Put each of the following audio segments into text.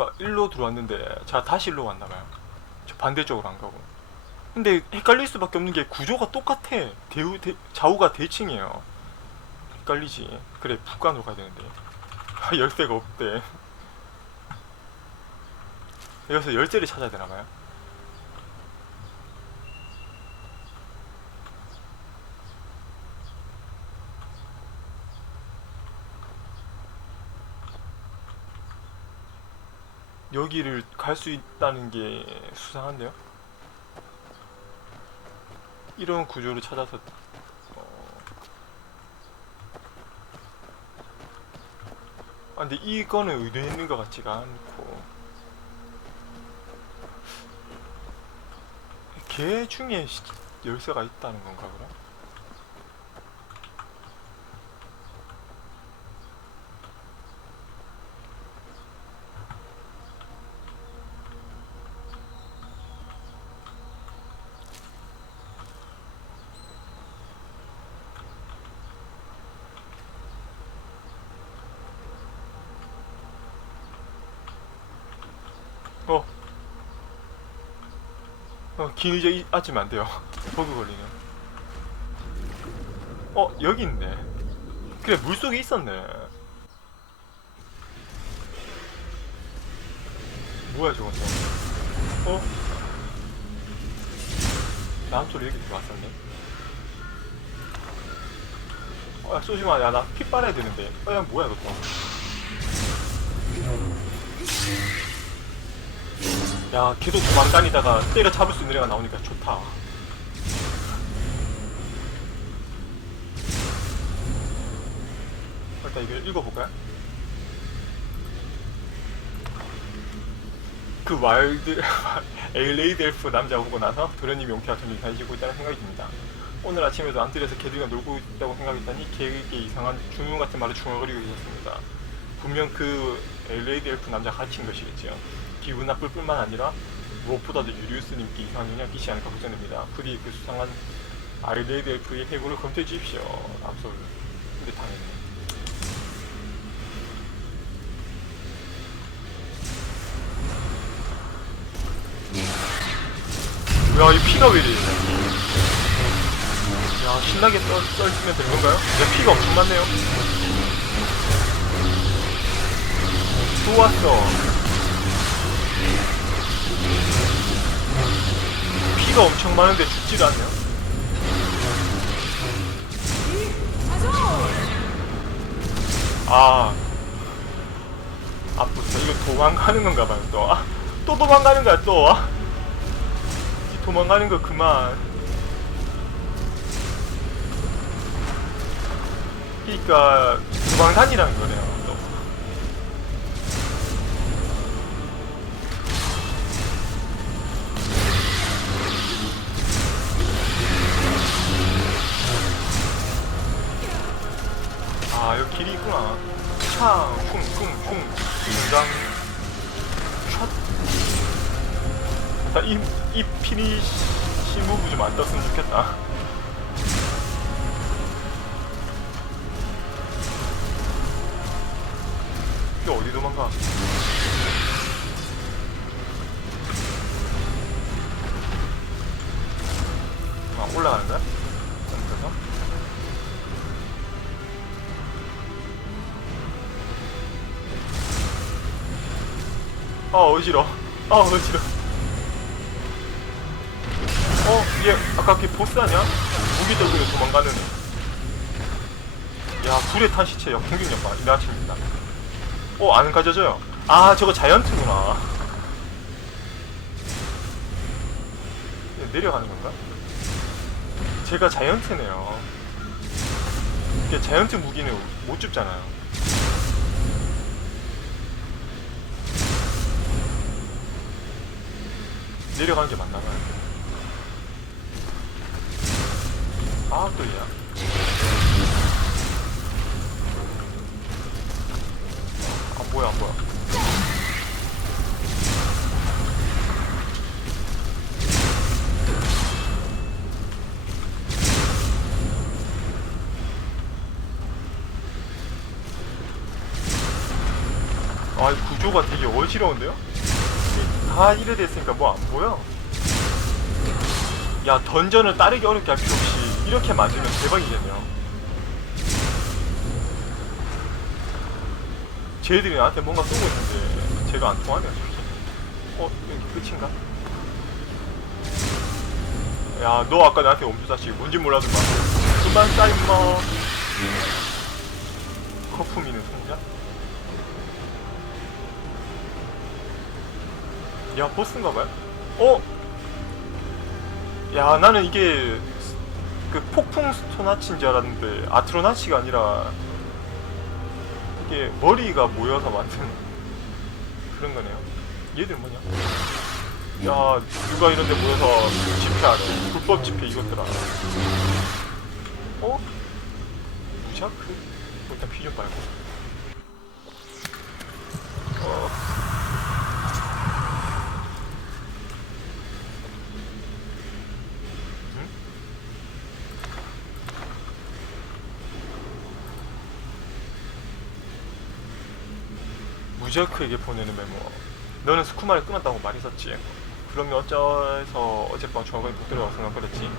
그러니까 일로 들어왔는데 제가 다시 일로 왔나 봐요. 저 반대쪽으로 안 가고. 근데 헷갈릴 수밖에 없는 게 구조가 똑같아. 대우 대, 좌우가 대칭이에요. 헷갈리지. 그래 북간으로 가야 되는데. 아, 열쇠가 없대. 여기서 열쇠를 찾아야 되나 봐요. 여기를 갈 수 있다는 게 수상한데요? 이런 구조를 찾아서 어... 아 근데 이거는 의도에 있는 것 같지가 않고 개 중에 시- 열쇠가 있다는 건가 그럼? 어. 어, 긴 의자 이- 앉으면 안 돼요. 버그 걸리네. 어, 여기 있네. 그래, 물속에 있었네. 뭐야, 또. 어? 나한테로 여기 들어왔었네. 어, 야, 쏘지 마. 야, 나 피 빨아야 되는데. 어, 야, 뭐야, 이것도. 야, 계속 도망다니다가 때려 잡을 수 있는 애가 나오니까 좋다. 일단 이거 읽어볼까요? 그 와일드 에일레이드 엘프 남자 보고 나서 도련님이 용케와 점점 다니시고 있다는 생각이 듭니다. 오늘 아침에도 안뜰에서 개들과 놀고 있다고 생각했더니 개에게 이상한 주문 같은 말을 중얼거리고 계셨습니다. 분명 그 에일레이드 엘프 남자 갇힌 것이겠지요. 기분 나쁠 뿐만 아니라 무엇보다도 유리우스님께 이상한 영향을 끼치지 않을까 걱정됩니다. 부디 그 수상한 엘프의 해고를 검토해 주십시오. absol. 근데 당했네. 야, 이 피가 왜 이래? 야, 신나게 썰, 썰면 되는 건가요? 내 피가 엄청 많네요. 좋았어. 피가 엄청 많은데 죽지도 않네요. 아. 아프다. 이거 도망가는 건가 봐요, 또. 아, 또 도망가는 거야, 또. 아. 이 도망가는 거 그만. 그니까, 도망다니라는 거네요, 아, 여기 길이 있구나. 차, 쿵, 쿵, 쿵, 등장, 샷. 자, 이, 이 피니시 무브 좀 안 떴으면 좋겠다. 이게 어디 도망가? 아, 올라가는 거야? 그래서? 아 어지러. 아 어지러. 어, 얘 아까 걔 보스 아니야? 무기 들고 도망가는. 애. 야, 불에 탄 시체 역공격력 봐. 이날 아침입니다. 어, 안 가져져요. 아, 저거 자이언트구나. 얘 내려가는 건가? 제가 자이언트네요. 자이언트 무기는 못 줍잖아요. 내려가는 게 맞나 봐요. 아, 또 얘야. 아, 뭐야, 안 보여. 아, 이 구조가 되게 어지러운데요? 다 이래 됐으니까 뭐 안 보여. 야, 던전을 따르기 어렵게 할 필요 없이 이렇게 만들면 대박이겠네요. 쟤들이 나한테 뭔가 쏘고 있는데 제가 안 통하면 어? 여기 끝인가? 야, 너 아까 나한테 엄주 자식 뭔지 몰라도 막 그만 싸 임마 거품이는 손자? 야, 보스인가봐요? 어? 야, 나는 이게 그 폭풍 스토나치인 줄 알았는데 아트로나치가 아니라 이게 머리가 모여서 만든 그런 거네요. 얘들 뭐냐? 야, 누가 이런데 모여서 집회하래. 불법 집회 이것들아. 어? 무샤크? 일단 피 좀 빨고. 어. 응? 무자크에게 보내는 메모. 너는 스쿠마를 끊었다고 말했었지. 그러면 어째서 어젯밤 못 들어가서 생각거렸지?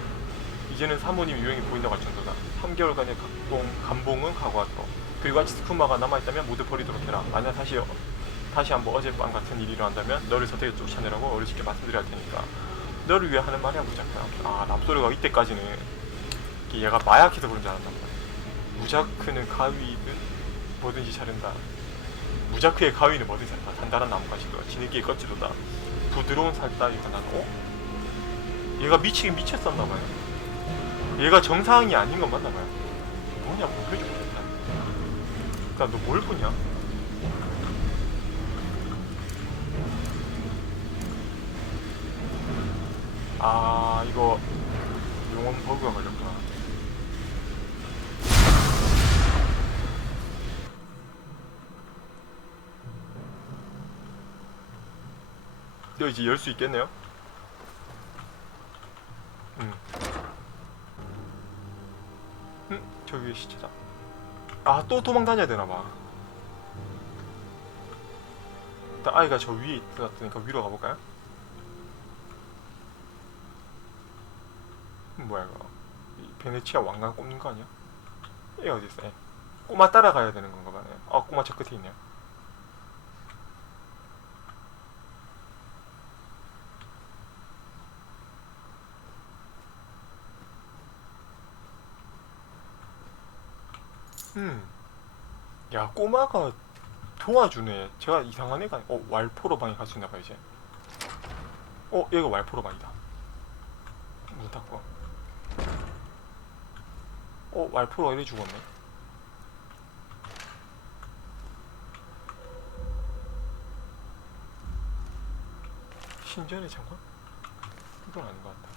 이제는 사모님 유행이 보인다고 할 정도다. 3개월간의 각봉, 감봉은 각오하도록. 그리고 아직 스쿠마가 남아있다면 모두 버리도록 해라. 만약 다시, 다시 한번 어젯밤 같은 일이 일어난다면 너를 서태에 쫓아내라고 어르신께 말씀드려야 할 테니까. 너를 위해 하는 말이야, 무자크야. 아, 랍소르가 이때까지는 얘가 마약해서 그런 줄 알았단 말이야. 무자크는 가위든 뭐든지 자른다. 무자크의 가위는 뭐든지 자른다. 단단한 나뭇가지도 지느기의 껍질도다. 부드러운 살따위가 나고 얘가 미치긴 미쳤었나봐요. 얘가 정상이 아닌 건 맞나봐요. 뭐냐, 모르지 모르겠다. 그니까 너 뭘 보냐? 아, 이거 용원 버그가 걸렸구나. 이거 이제 열 수 있겠네요? 응. 응? 저 위에 시체다. 아, 또 도망 다녀야 되나봐. 일단 아이가 저 위에 있었으니까 위로 가볼까요? 음, 뭐야, 이거. 이 베네치아 왕관 꼽는 거 아니야? 얘 어딨어, 얘. 꼬마 따라가야 되는 건가 봐네. 아, 꼬마 저 끝에 있네요. 음. 야, 꼬마가 도와주네. 제가 이상한 애가, 어, 왈포로 방에 갈 수 있나봐, 이제. 어, 얘가 왈포로 방이다. 문 닫고. 어, 왈포로 이래 죽었네. 신전의 장관? 이건 아닌 것 같다.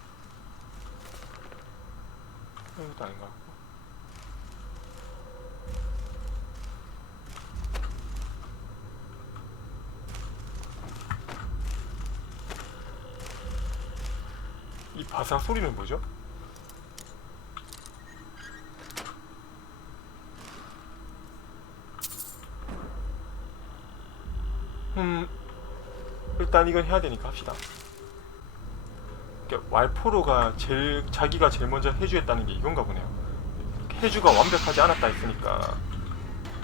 이것도 아닌 것 같고. 이 바삭 소리는 뭐죠? 음, 일단 이건 해야 되니까 합시다. 그러니까 왈포로가 제일 자기가 제일 먼저 해주했다는 게 이건가 보네요. 해주가 완벽하지 않았다 했으니까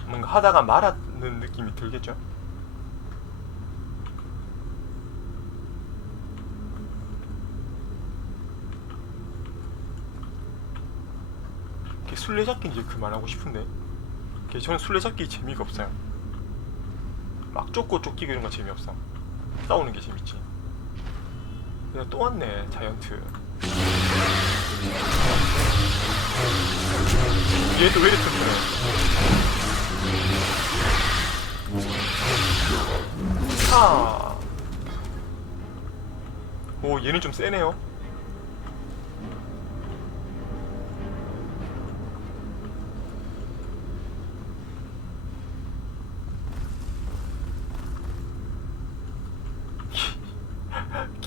뭔가 하다가 말았는 느낌이 들겠죠? 이렇게 술래잡기 이제 그만하고 싶은데. 저는 술래잡기 재미가 없어요. 막 쫓고 쫓기고 이런 거 재미없어. 싸우는 게 재밌지. 그냥 또 왔네 자이언트. 얘도 왜 이렇게 튼튼해 차. 오 얘는 좀 세네요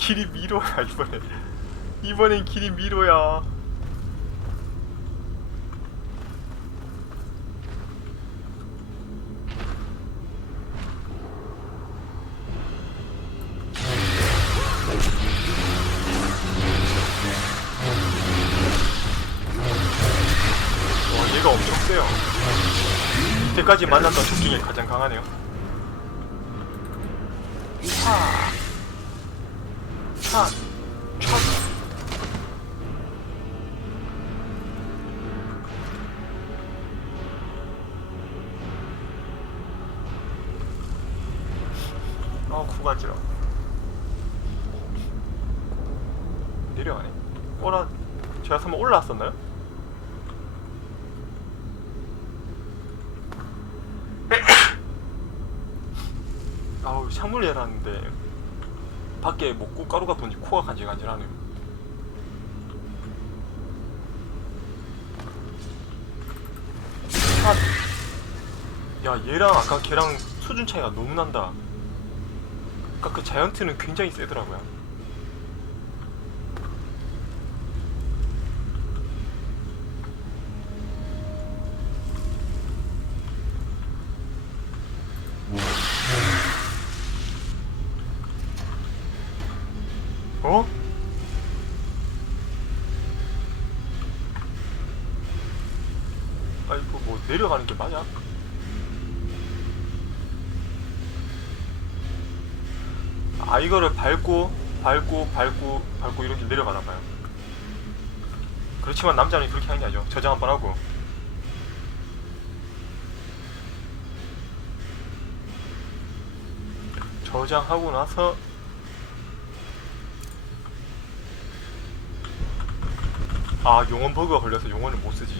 길이 미로야 이번에 이번엔 길이 미로야. 와 얘가 엄청 세요. 이때까지 만났던 차, 차. 아, 구가지러. 내려가네. 올라, 제가 설마 올라왔었나요? 아우 샤물 열었는데 밖에 뭐 꽃가루가 돈지 코가 간질간질하네요. 아, 야 얘랑 아까 걔랑 수준 차이가 너무 난다. 아까 그 자이언트는 굉장히 세더라고요 어? 아 이거 뭐 내려가는 게 맞아? 아 이거를 밟고 밟고 밟고 밟고 이렇게 내려가나 봐요. 그렇지만 남자는 그렇게 하는 게 아니죠. 저장 한번 하고 저장하고 나서 아 용원 버그가 걸려서 용원을 못 쓰지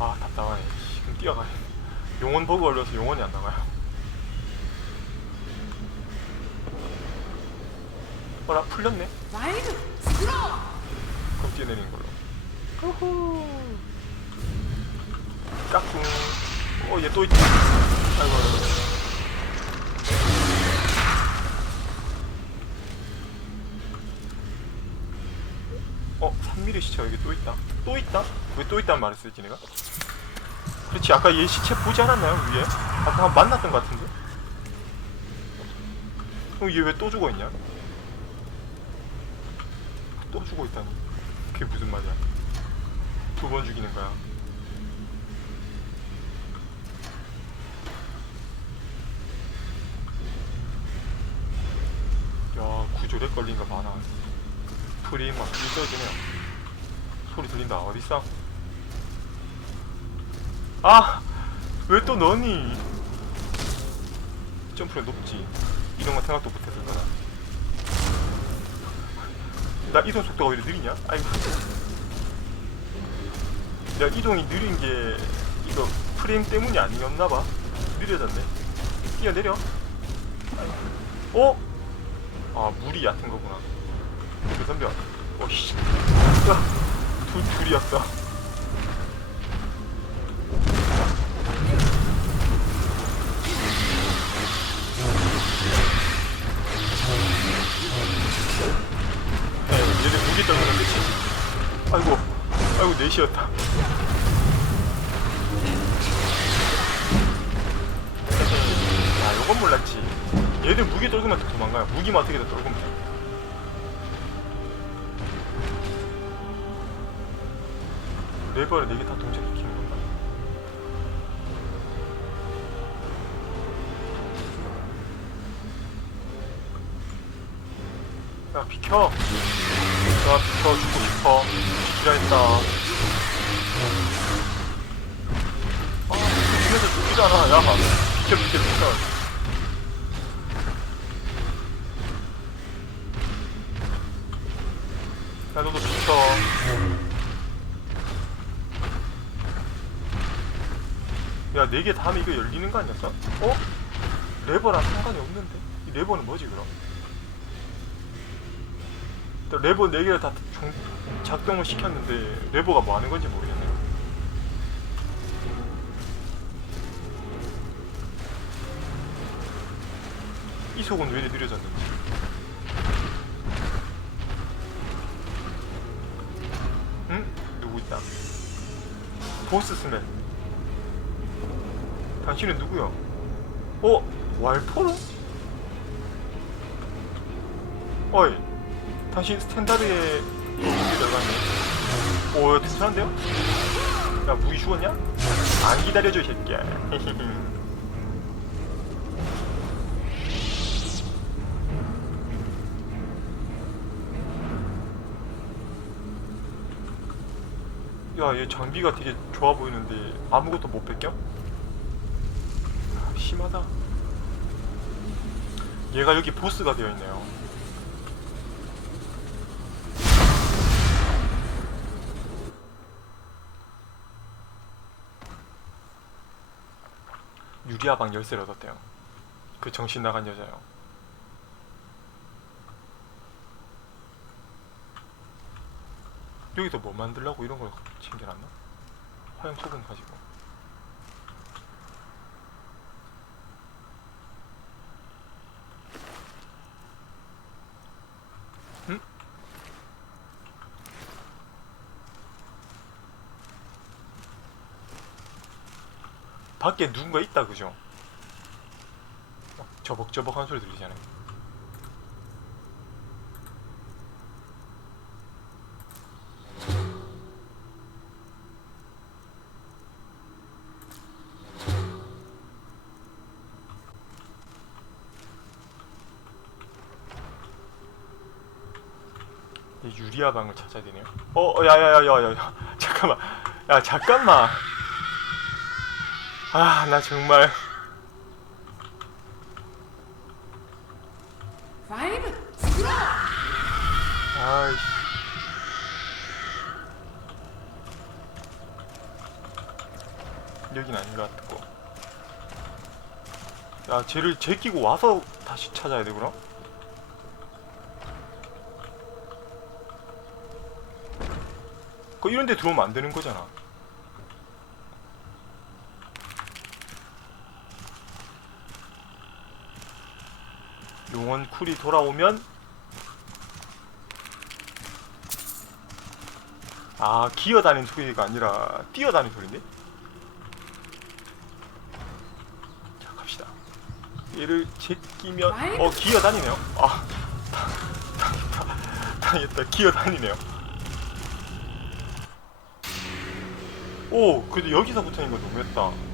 아 답답하네. 지금 뛰어가야 돼. 용원 버그 걸려서 용원이 안 나가요. 어라 풀렸네? 와이드 그럼 뛰어내리는 걸로. 후후. 까꿍. 어얘 또 있다. 아이고 3mm 시체가 여기 또 있다 또 있다? 왜 또 있다는 말을 쓰지 내가? 그렇지 아까 얘 시체 보지 않았나요 위에? 아까 한번 만났던 것 같은데? 그럼 얘 왜 또 죽어있냐? 또 죽어있다니 그게 무슨 말이야 두 번 죽이는 거야 야 구조대 걸린 거 많아 풀이 막 일써지네요 소리 들린다 어딨어? 아! 왜 또 너니? 점프가 높지 이런 건 생각도 못 했을 거다 나 이동 속도가 왜 이렇게 느리냐? 아이고 내가 이동이 느린 게 이거 프레임 때문이 아니었나봐 느려졌네 뛰어내려. 어? 아 물이 얕은 거구나 그 선배 어씨 둘 둘이었어 네, 얘네 무기 떨구는 듯이 아이고 아이고 넷이었다. 야 요건 몰랐지. 얘들 무기 떨구면 더 도망가요. 무기만 어떻게든 떨구면 돼 레버를 4개 다 동시에 키는 건가? 야 비켜. 야 비켜 죽고 싶어. 지랄했다. 아 집에서 죽이잖아. 야 비켜 비켜 비켜 네 개 다음에 이거 열리는 거 아니었어? 어? 레버랑 상관이 없는데? 이 레버는 뭐지, 그럼? 레버 네 개를 다 종- 작동을 시켰는데, 레버가 뭐 하는 건지 모르겠네요. 이 속은 왜 이리 느려졌는지. 응? 누구 있다? 보스 스멜. 당신은 누구요? 어? 왈포로? 어이 당신 스탠다드에 여기 들어가네 오 괜찮은데요? 야 무기 죽었냐? 안 기다려줘 이 새끼야 야얘 장비가 되게 좋아 보이는데 아무것도 못 뺏겨? 아, 심하다 얘가 여기 보스가 되어 있네요 유리아방 열쇠를 얻었대요. 그 정신 나간 여자요. 여기서 뭐 만들라고 이런 걸 챙겨놨나? 화형 소금 가지고. 밖에 누군가 있다 그죠? 막 저벅저벅한 소리 들리잖아요. 이 유리아 방을 찾아야 되네요. 어, 어, 야야야야야, 야, 잠깐만, 야 잠깐만. 아, 나 정말. 아이씨. 여긴 아닌 것 같고. 야, 쟤를 제끼고 와서 다시 찾아야 되구나? 그 이런 데 들어오면 안 되는 거잖아. 용 원 쿨이 돌아오면 아 기어다니는 소리가 아니라 뛰어다니는 소리인데? 자 갑시다. 얘를 제끼면 어 기어다니네요. 아 당했다 당했다. 기어다니네요. 오 그래도 여기서부터인 거 너무했다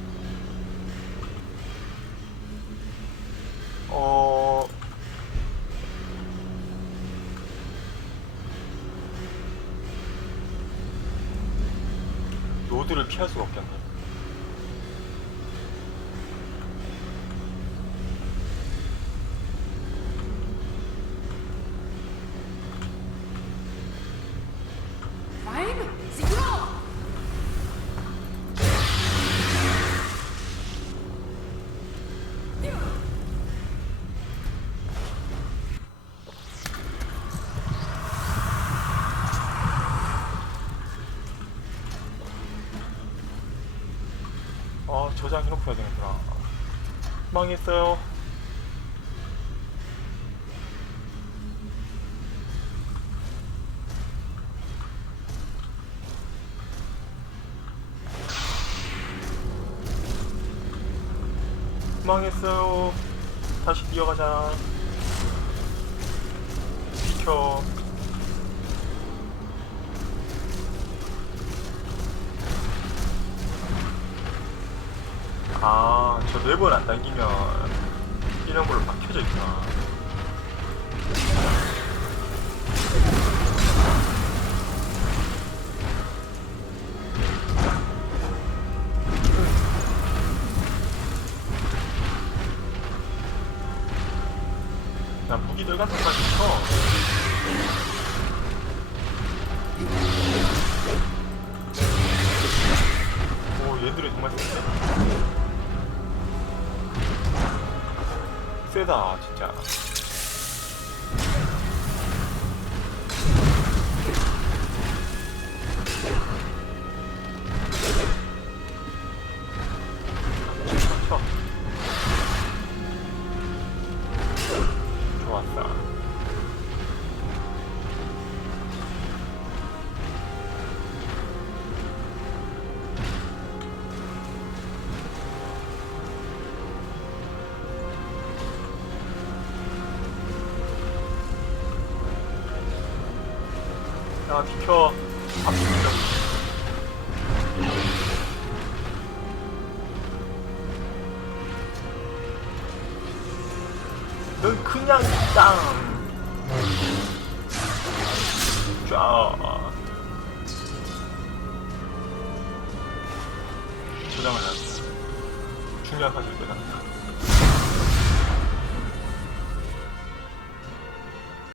저장해놓고 해야 되는구나. 망했어요. 망했어요. 다시 뛰어가자. 비켜. 아, 저네번안 당기면 이런 걸로 막혀져 있구나. 나 무기들 같은 거 쳐. 오, 얘들이 정말 세네. 세다 진짜 아, 비켜. 아픕니다. 넌 그냥 땅.